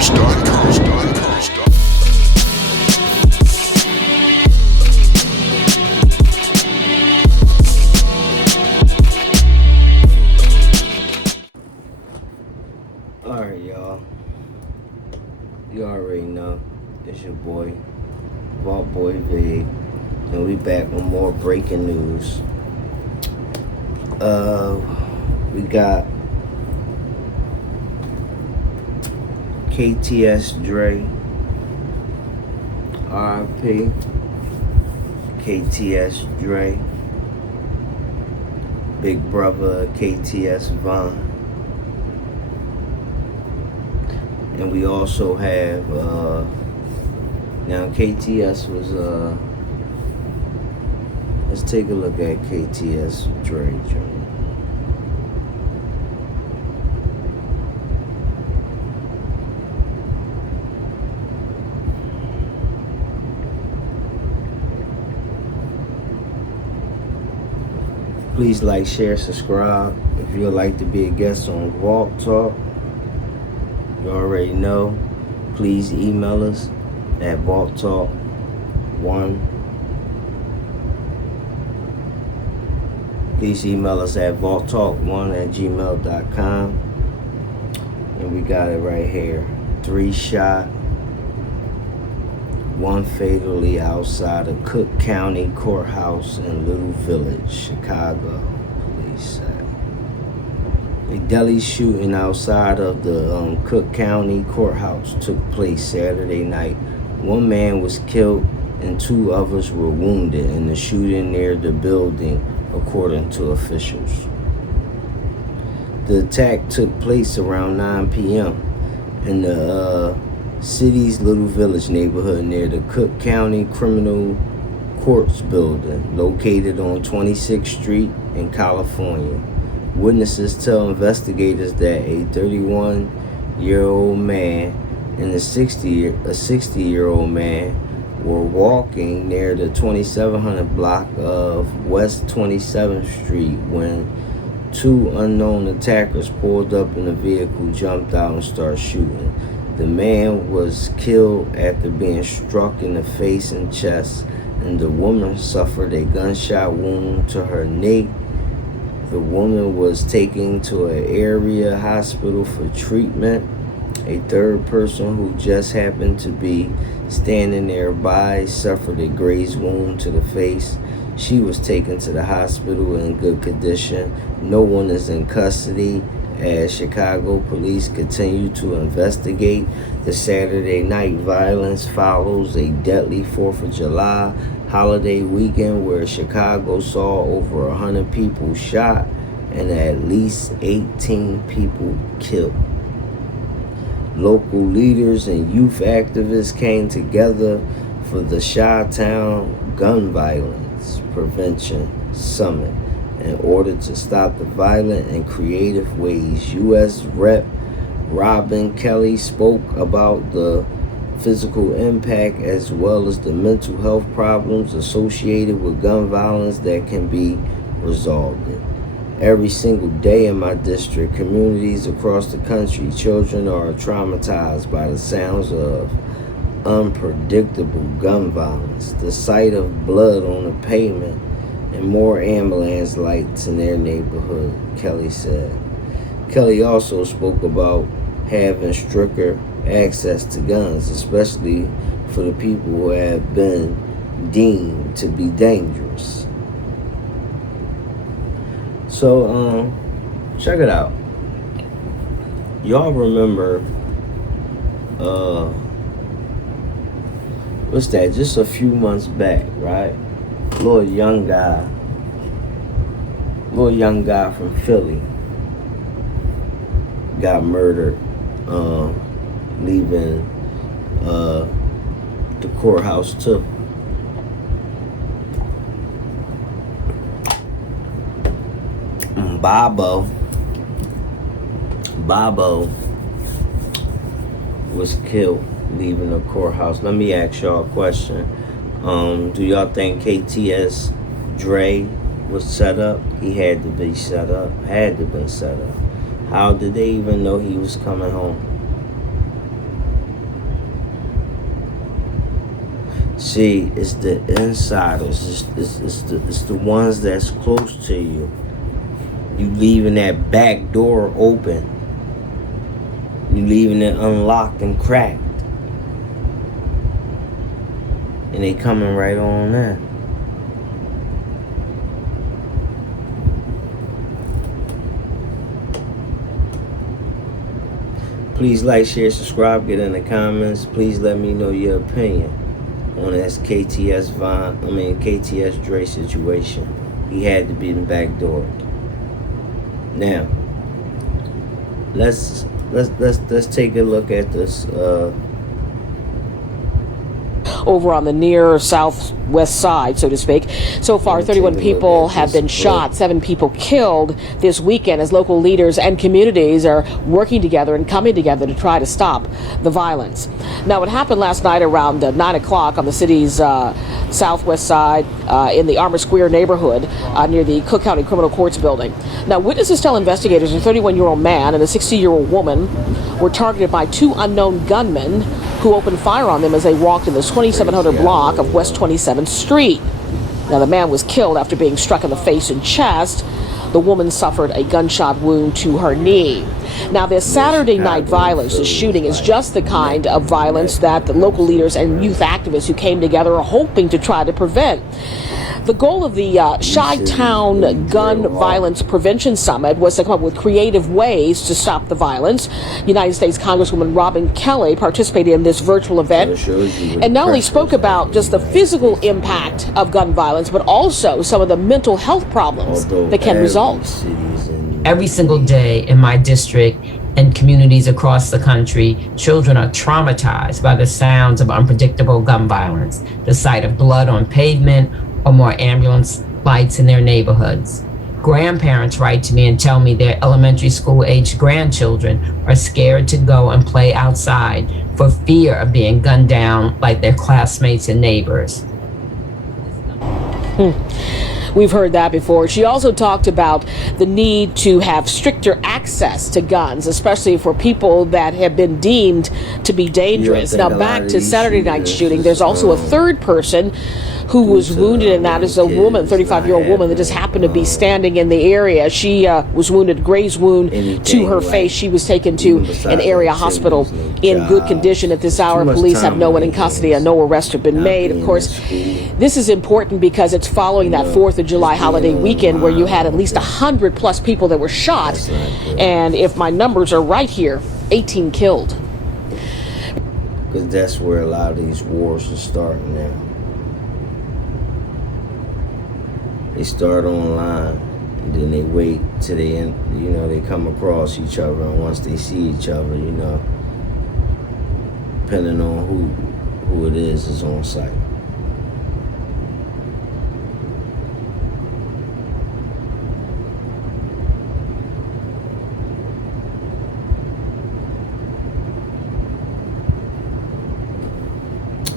Alright, y'all. You already know. It's your boy, Vault Boy Vig. And we back with more breaking news. We got KTS Dre, RIP, KTS Dre, big brother KTS Vaughn. And we also have, now KTS was, let's take a look at KTS Dre. Please like, share, subscribe. If you'd like to be a guest on Vault Talk, you already know. Please email us at vaulttalk1. Please email us at vaulttalk1@gmail.com. And we got it right here. 3 shot, 1 fatally outside of Cook County Courthouse in Little Village, Chicago, police said. A deadly shooting outside of the Cook County Courthouse took place Saturday night. 1 man was killed and 2 others were wounded in the shooting near the building, according to officials. The attack took place around 9 p.m. in the city's Little Village neighborhood near the Cook County Criminal Courts building, located on 26th Street in California. Witnesses tell investigators that a 31-year-old man and a 60-year-old man were walking near the 2700 block of West 27th Street when 2 unknown attackers pulled up in a vehicle, jumped out, and started shooting. The man was killed after being struck in the face and chest, and the woman suffered a gunshot wound to her neck. The woman was taken to an area hospital for treatment. A third person who just happened to be standing nearby suffered a graze wound to the face. She was taken to the hospital in good condition. No one is in custody as Chicago police continue to investigate. The Saturday night violence follows a deadly 4th of July holiday weekend where Chicago saw over 100 people shot and at least 18 people killed. Local leaders and youth activists came together for the Chi-Town Gun Violence Prevention Summit in order to stop the violent and creative ways. U.S. Rep. Robin Kelly spoke about the physical impact as well as the mental health problems associated with gun violence that can be resolved. Every single day in my district, communities across the country, children are traumatized by the sounds of unpredictable gun violence, the sight of blood on the pavement, and more ambulance lights in their neighborhood, Kelly said. Kelly also spoke about having stricter access to guns, especially for the people who have been deemed to be dangerous. So, check it out. Y'all remember, what's that? Just a few months back, right? Little young guy from Philly got murdered, leaving the courthouse too. Bobo was killed leaving the courthouse. Let me ask y'all a question. Do y'all think KTS Dre was set up? He had to be set up. Had to been set up. How did they even know he was coming home? See, it's the insiders. It's the ones that's close to you. You leaving that back door open. You leaving it unlocked and cracked. And they coming right on that. Please like, share, subscribe, get in the comments. Please let me know your opinion on this KTS Dre situation. He had to be in the back door. Now, let's take a look at this. Over on the near southwest side, so to speak. So far, 31 people have been shot, 7 people killed this weekend as local leaders and communities are working together and coming together to try to stop the violence. Now, what happened last night around 9 o'clock on the city's southwest side in the Armour Square neighborhood near the Cook County Criminal Courts building. Now, witnesses tell investigators a 31-year-old man and a 60-year-old woman were targeted by 2 unknown gunmen who opened fire on them as they walked in the 2700 block of West 27th Street. Now, the man was killed after being struck in the face and chest. The woman suffered a gunshot wound to her knee. Now, this Saturday night violence, this shooting, is just the kind of violence that the local leaders and youth activists who came together are hoping to try to prevent. The goal of the Chi-Town Gun Violence Prevention Summit was to come up with creative ways to stop the violence. United States Congresswoman Robin Kelly participated in this virtual event and not only spoke about just the physical impact of gun violence, but also some of the mental health problems that can result. Every single day in my district and communities across the country, children are traumatized by the sounds of unpredictable gun violence, the sight of blood on pavement, or more ambulance lights in their neighborhoods. Grandparents write to me and tell me their elementary school aged grandchildren are scared to go and play outside for fear of being gunned down like their classmates and neighbors. We've heard that before. She also talked about the need to have stricter access to guns, especially for people that have been deemed to be dangerous. Now, back to Saturday night's shooting, there's also a third person who was wounded, and that is a woman, 35-year-old woman that just happened to be standing in the area. She was wounded, graze wound to her face. She was taken to an area hospital in good condition at this hour. Police have no one in custody and no arrests have been made. Of course, this is important because it's following that 4th of July holiday weekend where you had at least 100+ people that were shot. And if my numbers are right here, 18 killed. Because that's where a lot of these wars are starting now. They start online, and then they wait till they end, they come across each other, and once they see each other, depending on who it is on site.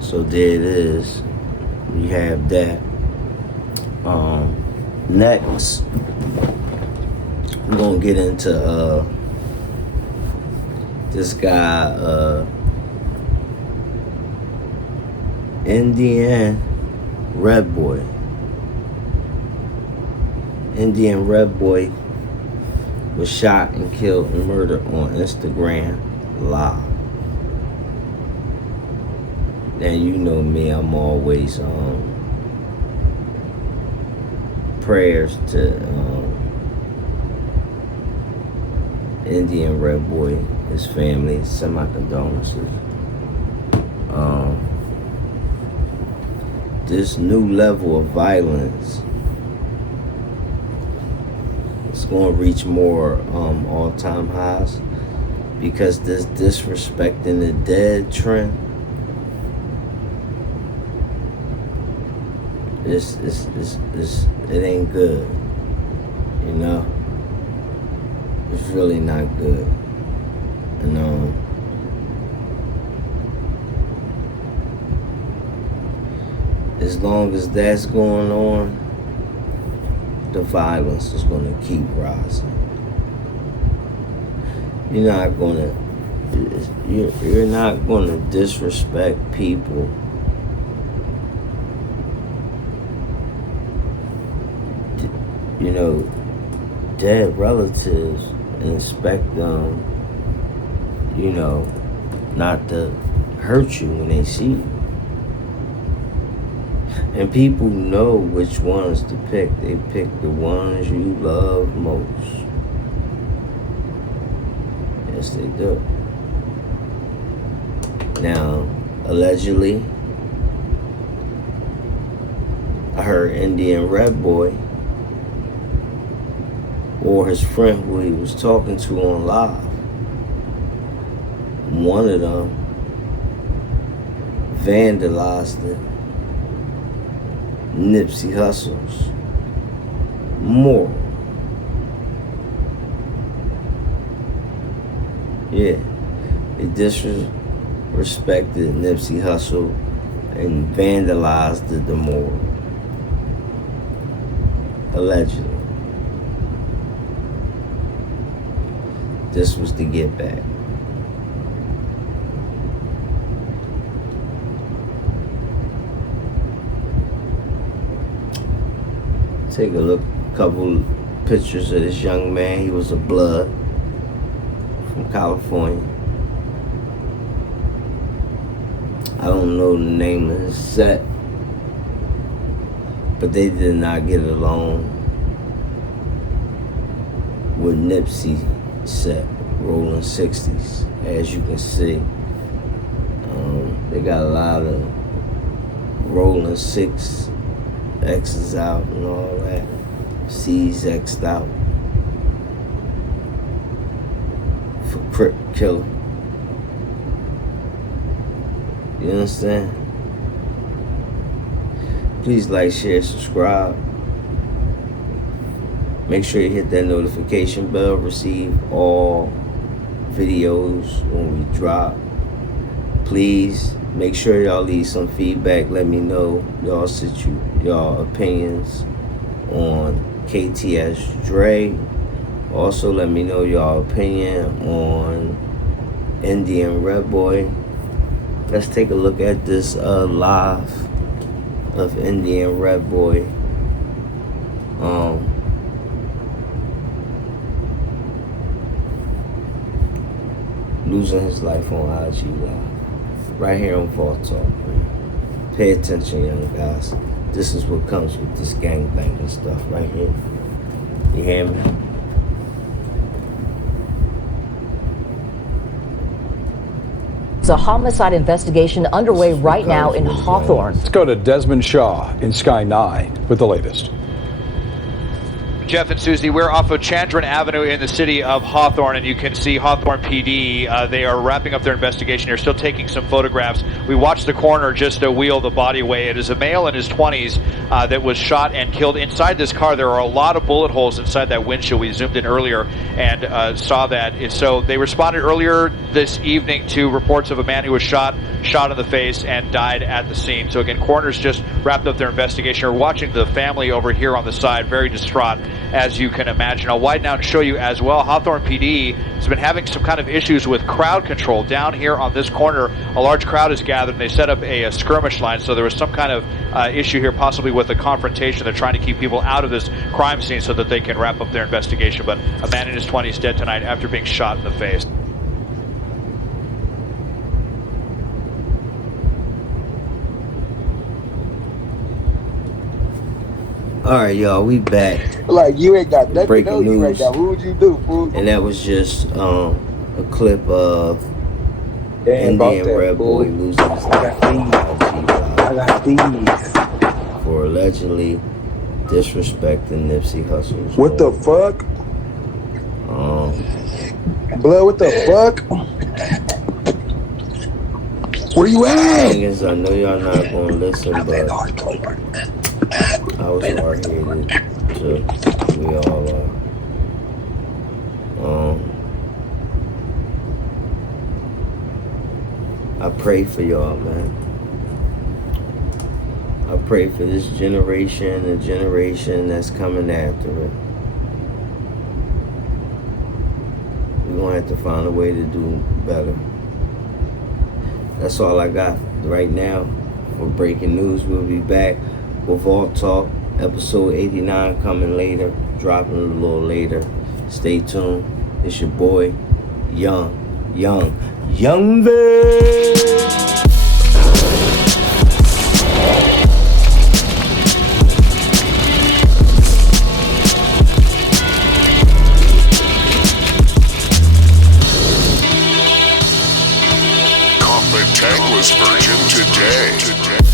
So there it is. We have that. Next, we're gonna get into this guy, Indian Red Boy. Indian Red Boy was shot and killed and murdered on Instagram Live. Now, you know me, I'm always prayers to Indian Red Boy, his family, send my condolences. This new level of violence is going to reach more all-time highs because this disrespecting the dead trend it ain't good, it's really not good. And as long as that's going on, the violence is going to keep rising. You're not going to disrespect people you know, dead relatives and expect them, you know, not to hurt you when they see you. And people know which ones to pick. They pick the ones you love most. Yes, they do. Now, allegedly, I heard Indian Red Boy or his friend who he was talking to on live, one of them vandalized it. Nipsey Hussle's moral. Yeah, they disrespected Nipsey Hussle and vandalized the moral. Allegedly. This was the get back. Take a look, couple pictures of this young man. He was a blood from California. I don't know the name of his set, but they did not get along with Nipsey set, Rolling 60s, as you can see. They got a lot of Rolling 6 X's out and all that. C's X'd out for Crip Killer. You understand? Please like, share, subscribe. Make sure you hit that notification bell. Receive all videos when we drop. Please make sure y'all leave some feedback. Let me know y'all opinions on KTS Dre. Also, let me know y'all opinion on Indian Red Boy. Let's take a look at this live of Indian Red Boy. Losing his life on IG Live. Right here on Vault Talk, man. Pay attention, young guys. This is what comes with this gangbanging stuff right here. You hear me? It's a homicide investigation underway right now in Hawthorne. Let's go to Desmond Shaw in Sky 9 with the latest. Jeff and Susie, we're off of Chandran Avenue in the city of Hawthorne, and you can see Hawthorne PD. They are wrapping up their investigation. They're still taking some photographs. We watched the coroner just wheel the body away. It is a male in his 20s that was shot and killed. Inside this car, there are a lot of bullet holes inside that windshield. We zoomed in earlier and saw that. So they responded earlier this evening to reports of a man who was shot in the face and died at the scene. So again, coroners just wrapped up their investigation. We're watching the family over here on the side, very distraught, as you can imagine. I'll widen out and show you as well. Hawthorne PD has been having some kind of issues with crowd control. Down here on this corner, a large crowd is gathered, and they set up a skirmish line. So there was some kind of issue here, possibly with a confrontation. They're trying to keep people out of this crime scene so that they can wrap up their investigation. But a man in his 20s dead tonight after being shot in the face. All right, y'all, we back. Like, you ain't got nothing Breaking to know you right news. now. What would you do, fool? And that was just a clip of Damn, about Indian that, Red fool. Boy losing his life I got these. for allegedly disrespecting Nipsey Hussle's What the moral. fuck? Blood, what the fuck? Where you at? Thing is, I know y'all not gonna listen, but I was hard-headed too. We all are. I pray for y'all, man. I pray for this generation, the generation that's coming after it. We're gonna have to find a way to do better. That's all I got right now for breaking news. We'll be back with Vault Talk Episode 89 coming later, dropping a little later. Stay tuned. It's your boy, Young Tankless version today.